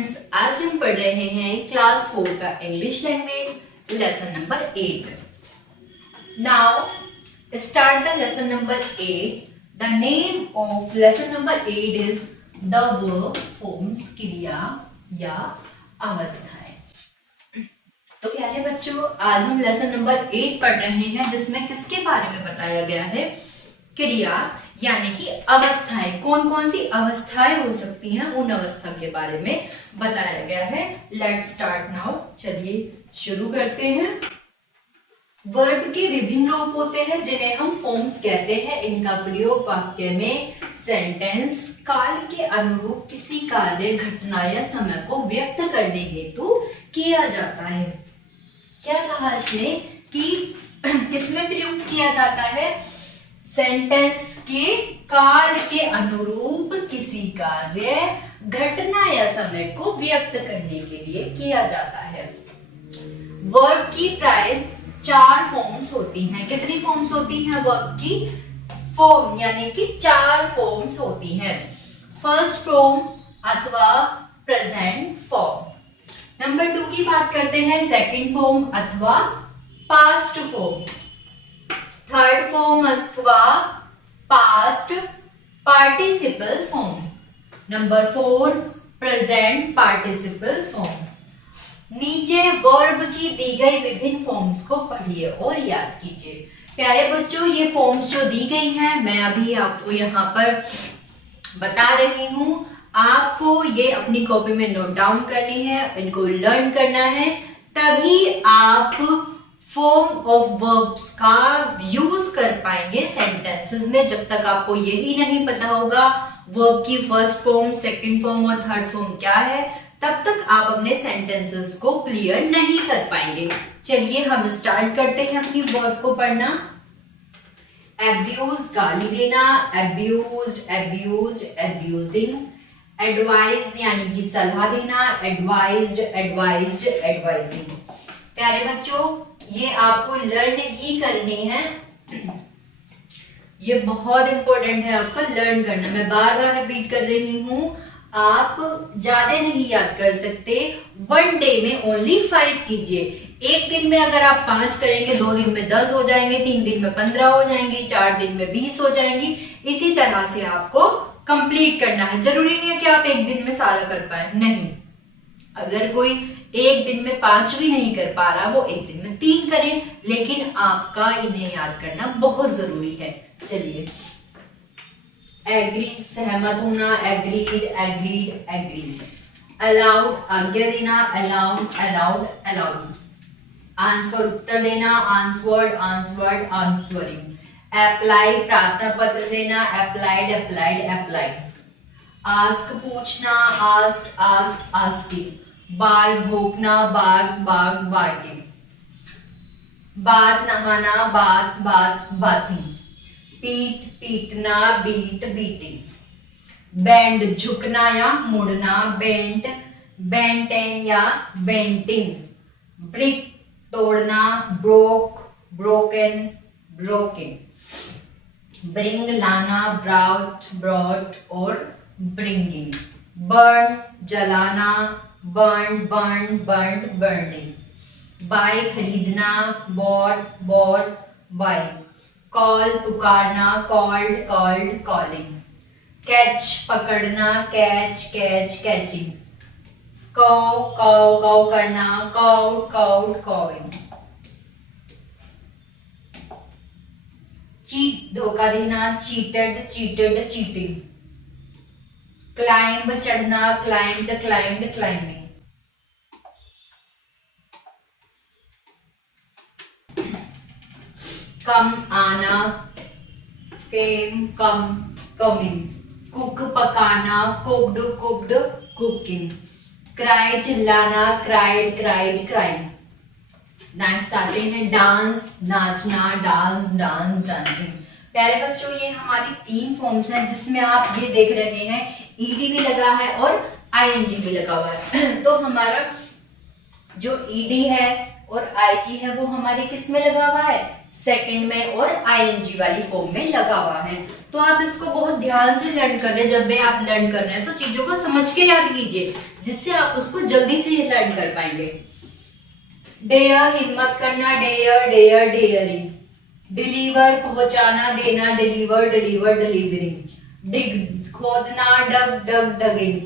Students, आज हम पढ़ रहे हैं क्लास 4 का English language lesson number 8। Now start the lesson number 8। The name of lesson number 8 is the verb forms, क्रिया या अवस्थाएं। तो प्यारे बच्चों, आज हम लेसन नंबर 8 पढ़ रहे हैं जिसमें किसके बारे में बताया गया है? क्रिया यानी कि अवस्थाएं। कौन कौन सी अवस्थाएं हो सकती हैं उन अवस्था के बारे में बताया गया है। Let's start now. चलिए शुरू करते हैं। वर्ब के विभिन्न रूप होते हैं जिन्हें हम फॉर्म्स कहते हैं। इनका प्रयोग वाक्य में सेंटेंस काल के अनुरूप किसी कार्य, घटना या समय को व्यक्त करने हेतु किया जाता है। क्या कहा इसने कि किसमें प्रयुक्त किया जाता है? सेंटेंस के काल के अनुरूप किसी कार्य, घटना या समय को व्यक्त करने के लिए किया जाता है। वर्ब की प्राय 4 फॉर्म्स होती हैं। कितनी फॉर्म्स होती हैं वर्ब की? फॉर्म यानी कि 4 फॉर्म्स होती हैं। फर्स्ट फॉर्म अथवा प्रेजेंट फॉर्म। नंबर 2 की बात करते हैं, सेकंड फॉर्म अथवा पास्ट फॉर्म। थर्ड फॉर्म अथवा past participle form. Number 4 present participle form. नीचे वर्ब की दी गई विभिन्न फॉर्म्स को पढ़िए और याद कीजिए। प्यारे बच्चों, ये फॉर्म्स जो दी गई हैं मैं अभी आपको यहाँ पर बता रही हूँ। आपको ये अपनी कॉपी में नोट डाउन करनी है, इनको लर्न करना है, तभी आप फॉर्म ऑफ वर्ब्स का यूज कर पाएंगे सेंटेंसेस में। जब तक आपको यही नहीं पता होगा वर्ब की फर्स्ट फॉर्म, सेकंड फॉर्म और थर्ड फॉर्म क्या है, तब तक आप अपने सेंटेंसेस को क्लियर नहीं कर पाएंगे। चलिए हम स्टार्ट करते हैं अपनी वर्ब को पढ़ना। एब्यूज गाली देना, एब्यूज्ड एब्यूज्ड एब्यूजिंग। एडवाइज यानी कि सलाह देना, एडवाइज्ड एडवाइज्ड एडवाइजिंग। प्यारे बच्चों, ये आपको लर्न ही करनी है। ये बहुत इंपॉर्टेंट है आपका लर्न करना। मैं बार बार रिपीट कर रही हूं, आप ज्यादा नहीं याद कर सकते। 1 डे में ओनली 5 कीजिए। एक दिन में अगर आप 5 करेंगे, 2 दिन में 10 हो जाएंगे, 3 दिन में 15 हो जाएंगी, 4 दिन में 20 हो जाएंगी। इसी तरह से आपको कंप्लीट करना है। जरूरी नहीं है कि आप एक दिन में सारा कर पाए, नहीं। अगर कोई एक दिन में 5 भी नहीं कर पा रहा, वो एक दिन में 3 करें, लेकिन आपका इन्हें याद करना बहुत जरूरी है। चलिए, एग्री सहमत होना, एग्रीड एग्रीड एग्रीड। अलाउड आज्ञा देना, अलाउड अलाउड अलाउड। आंसर उत्तर देना, आंसवर्ड आंसवर्ड आंसवरिंग। अप्लाई प्रार्थना पत्र देना, अप्लाइड अप्लाइड अप्लाइड। आस्क पूछना, आस्क्ड आस्क्ड आस्किंग। बार भोंकना, बार्क बार्क बार्किंग। बात नहाना, बात बात बाथिंग। पीट पीटना, बीट बीटिंग। बेंड झुकना या मुड़ना, बेंट बेंटिंग या बेंटिंग। ब्रिक तोड़ना, ब्रोक ब्रोकन ब्रोकिंग। ब्रिंग लाना, ब्राउट ब्रॉट और ब्रिंगिंग। बर्न जलाना, burn burn burn burning. Buy खरीदना, बॉट बॉट बाइंग। कॉल पुकारना, कॉल्ड कॉल्ड कॉलिंग। कैच पकड़ना, कैच कैच कैचिंग। कौ कौ कौ करना, काउट काउट कॉविंग। चीट धोखा देना, चीटेड चीटेड चीटिंग। क्लाइंब चढ़ना, क्लाइंब्ड क्लाइंब्ड क्लाइंबिंग। कम आना, केम कम कमिंग। कुक पकाना, कुक्ड कुक्ड कुकिंग। क्राई चिल्लाना, क्राइड क्राइड क्राइंग। नेक्स्ट आते हैं डांस नाचना, डांस डांस डांसिंग। प्यारे बच्चों, ये हमारी 3 फॉर्म्स हैं जिसमें आप ये देख रहे हैं ईडी भी लगा है और आईएनजी भी लगा हुआ है। तो हमारा जो ईडी है और आईजी है वो हमारे किस में लगा हुआ है? सेकंड में और आईएनजी वाली फॉर्म में लगा हुआ है। तो आप इसको बहुत ध्यान से लर्न कर रहे हैं। जब भी आप लर्न कर रहे हैं तो चीजों को समझ के याद कीजिए, जिससे आप उसको जल्दी से लर्न कर पाएंगे। डेयर हिम्मत करना, डेयर डेयर डेयरिंग। डिलीवर पहुंचाना, देना, डिलीवर डिलीवर डिलीवरिंग। डिग खोदना, डग डग डगिंग।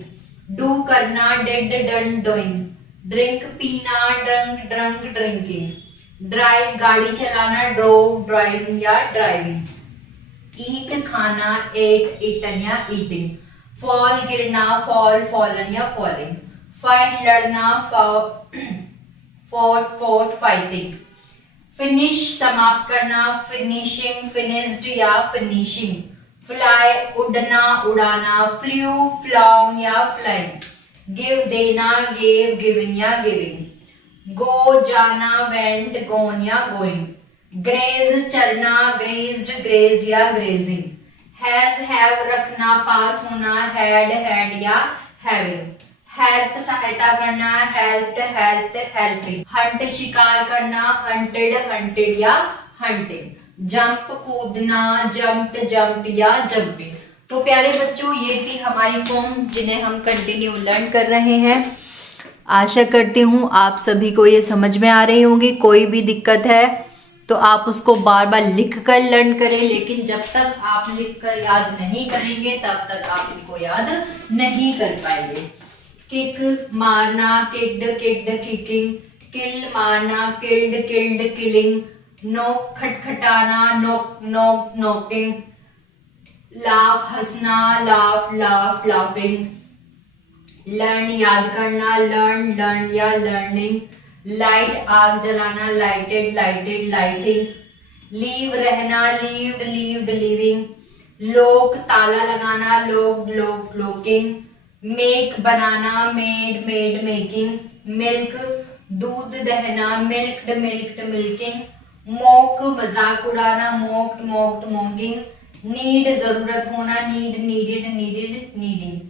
डू करना, डिड डन डूइंग। ड्रिंक पीना, ड्रंक ड्रंक ड्रिंकिंग। ड्राइव गाड़ी चलाना, ड्रोव ड्राइविंग या ड्राइविंग। ईट खाना, एट ईटन या ईटिंग। फॉल गिरना, फॉल फॉलन या फॉलिंग। फाइट लड़ना, फॉट फॉट फाइटिंग। फिनिश समाप्त करना, फिनिशिंग फिनिश्ड या फिनिशिंग। फ्लाई उड़ना उड़ाना, फ्लू फ्लाउन या फ्लाइंग। गिव देना, गेव गिविंग या गिविंग। गो जाना, वेंट गोन या गोइंग। ग्रेज चरना, ग्रेज्ड ग्रेज्ड या ग्रेजिंग। हैज हैव रखना, पास होना, हैड हैड या हैविंग। हेल्प सहायता करना, हेल्प्ड हेल्प्ड हेल्पिंग। हंट शिकार करना, हंटेड हंटेड या हंटिंग। जंप कूदना, जंप्ड जंप्ड या जंपिंग। तो प्यारे बच्चों, ये थी हमारी फॉर्म जिन्हें हम कंटिन्यू लर्न कर रहे हैं। आशा करती हूँ आप सभी को ये समझ में आ रही होंगी। कोई भी दिक्कत है तो आप उसको बार बार लिख कर लर्न करें, लेकिन जब तक आप लिख कर याद नहीं करेंगे तब तक आप इनको याद नहीं कर पाएंगे। किक मारना, किक्ड किक्ड किकिंग। किल मारना, किल्ड किल्ड किलिंग। नोक खटखटाना, नोक नोक नोकिंग। लाफ हंसना, लाफ लाफ लाफिंग। लर्न याद करना, लर्न लर्न या लर्निंग। लाइट आग जलाना, लाइटेड लाइटेड लाइटिंग। लीव रहना, लीव्ड लीव्ड लिविंग। लोक ताला लगाना, लोक लोक लोकिंग। मेक बनाना, मेड मेड मेकिंग। मिल्क दूध दहना, मिल्क्ड मिल्क्ड मिल्किंग। मोक मजाक उड़ाना, मोक्ड मोक्ड मोकिंग। नीड जरूरत होना, need needed needed needing.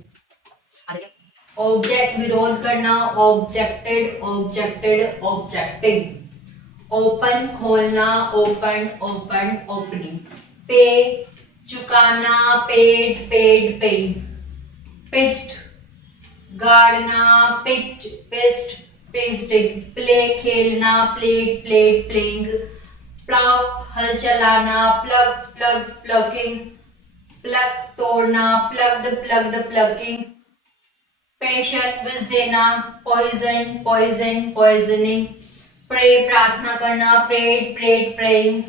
Object विरोध करना, ऑब्जेक्टेड ऑब्जेक्टेड ऑब्जेक्टिंग। ओपन खोलना, ओपन ओपन ओपनिंग। पे चुकाना, पेड पेड पेइंग। पिच्ड गाड़ना, पिच्ड पिच्ड पिच्डिंग। प्ले खेलना, प्लेड प्लेड प्लेइंग। प्लाव हल चलाना, प्लग प्लग प्लगिंग। प्लग तोड़ना, प्लग्ड प्लग्ड प्लगिंग। पेशेंट विष देना, पॉइजन पॉइजन पॉइजनिंग। प्रे प्रार्थना करना, प्रेड प्रेड प्रेइंग।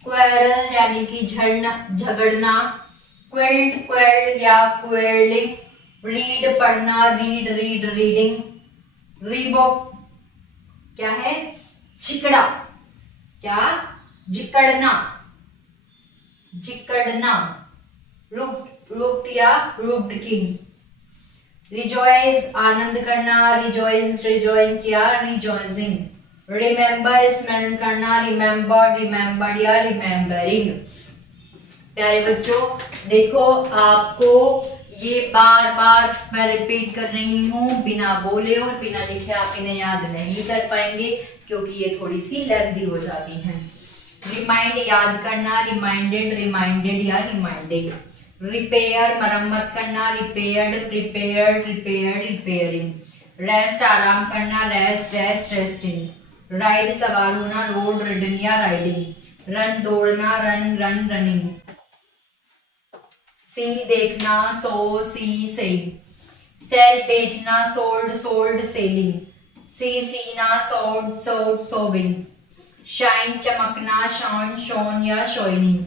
क्वेरल यानी कि झगड़ना, क्विल्ड क्वेल्ड या क्वेरलिंग। रीड पढ़ना, रीड रीड रीडिंग। रीबॉक क्या है? चिकड़ा, क्या? जिकड़ना जिकड़ना। रूप्ड या रूप्ड किंग। रिजॉइस आनंद करना, रिजॉइस रिजॉइस या रिजॉइसिंग। रिमेंबर स्मरण करना, रिमेंबर रिमेंबर्ड या रिमेंबरिंग। प्यारे बच्चों, देखो आपको ये बार बार मैं रिपीट कर रही हूँ, बिना बोले और बिना लिखे आप इन्हें याद नहीं कर पाएंगे क्योंकि ये थोड़ी सी लेंथी हो जाती हैं। रिमाइंड याद करना, रिमाइंडेड रिमाइंडेड या रिमाइंडिंग। रिपेयर मरम्मत करना, repaired prepared repaired repairing. Rest आराम करना, रेस्ट रेस्ट रेस्टिंग। राइड सवार होना, रोड रिडन या राइडिंग। रन दौड़ना, रन रन रनिंग। सी देखना, सो सी सेइंग। सेल बेचना, सोल्ड सोल्ड सेलिंग। सी सीना, सोड सोड सोविंग। शाइन चमकना, शॉन शोन या शोइनिंग।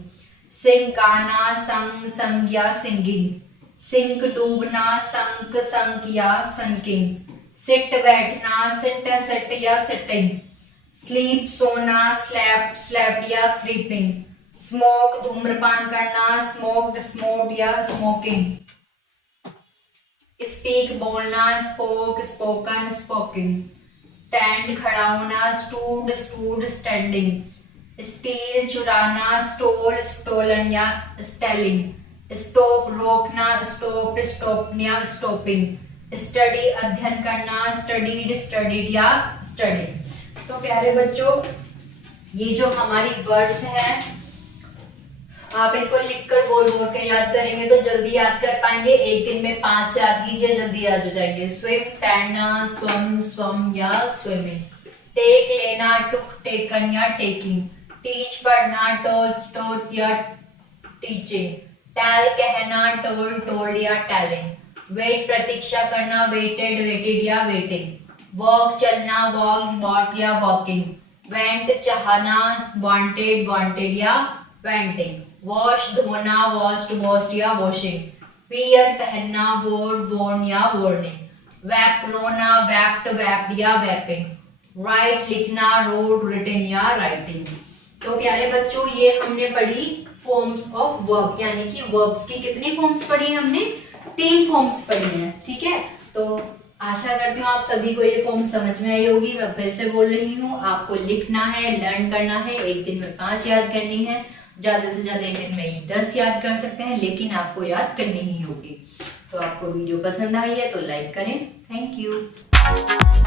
सिंक आना, संग संग या सिंगिंग। सिंक डूबना, संक संक या संकिंग। सिट बैठना, सिट सिट या सिटिंग। स्लीप सोना, स्लैप स्लैप्ड या स्लीपिंग। स्मोक धूम्रपान करना, स्मोक्ड स्मोक्ड या स्मोकिंग। स्पीक बोलना, स्पोक स्पोकन स्पोकिंग। स्टैंड खड़ा होना, स्टूड स्टूड स्टैंडिंग। स्टील चुराना, स्टोल स्टोलन या स्टेलिंग। स्टॉप रोकना, स्टॉप स्टॉप या स्टॉपिंग। स्टडी अध्ययन करना, स्टडीड स्टडीड या स्टडिंग। तो प्यारे बच्चों, ये जो हमारी वर्ड्स हैं, आप इनको लिखकर बोल बोल के याद करेंगे तो जल्दी याद कर पाएंगे। एक दिन में 5 याद कीजिए, जल्दी याद हो जाएंगे। स्विम, तैरना, स्वम, स्वम या स्विमिंग। टेक, लेना, टुक, टेकन या टेकिंग। टीच, पढ़ना, टॉट, टॉट या टीचिंग। टेल, कहना, टोल्ड, टोल्ड या टेलिंग। वेट, प्रतीक्षा करना, वेटेड, वेटेड या वेटिंग। वॉक, चलना, वॉक, वॉक या वॉकिंग। वेंट, चाहना, वांटेड, वांटेड या वेंटिंग। वॉश, धोना, वॉश्ड, वॉश्ड या वॉशिंग। वियर, पहनना, वोर, वोर्न या वोर्निंग। वैप, रोना, वैप्ड, वैप्ड या वैपिंग। राइट, लिखना, रोड, रिटन या राइटिंग। तो प्यारे बच्चों, ये हमने पढ़ी फॉर्म्स ऑफ वर्ब, यानी कि वर्ब्स की कितनी फॉर्म्स पढ़ी हमने? 3 फॉर्म्स पढ़ी हैं। ठीक है, तो आशा करती हूँ आप सभी को ये फॉर्म समझ में आई होगी। मैं फिर से बोल रही हूँ, आपको लिखना है, लर्न करना है। एक दिन में 5 याद करनी है, ज्यादा से ज्यादा एक दिन में 10 याद कर सकते हैं, लेकिन आपको याद करनी ही होगी। तो आपको वीडियो पसंद आई है तो लाइक करें। Thank you.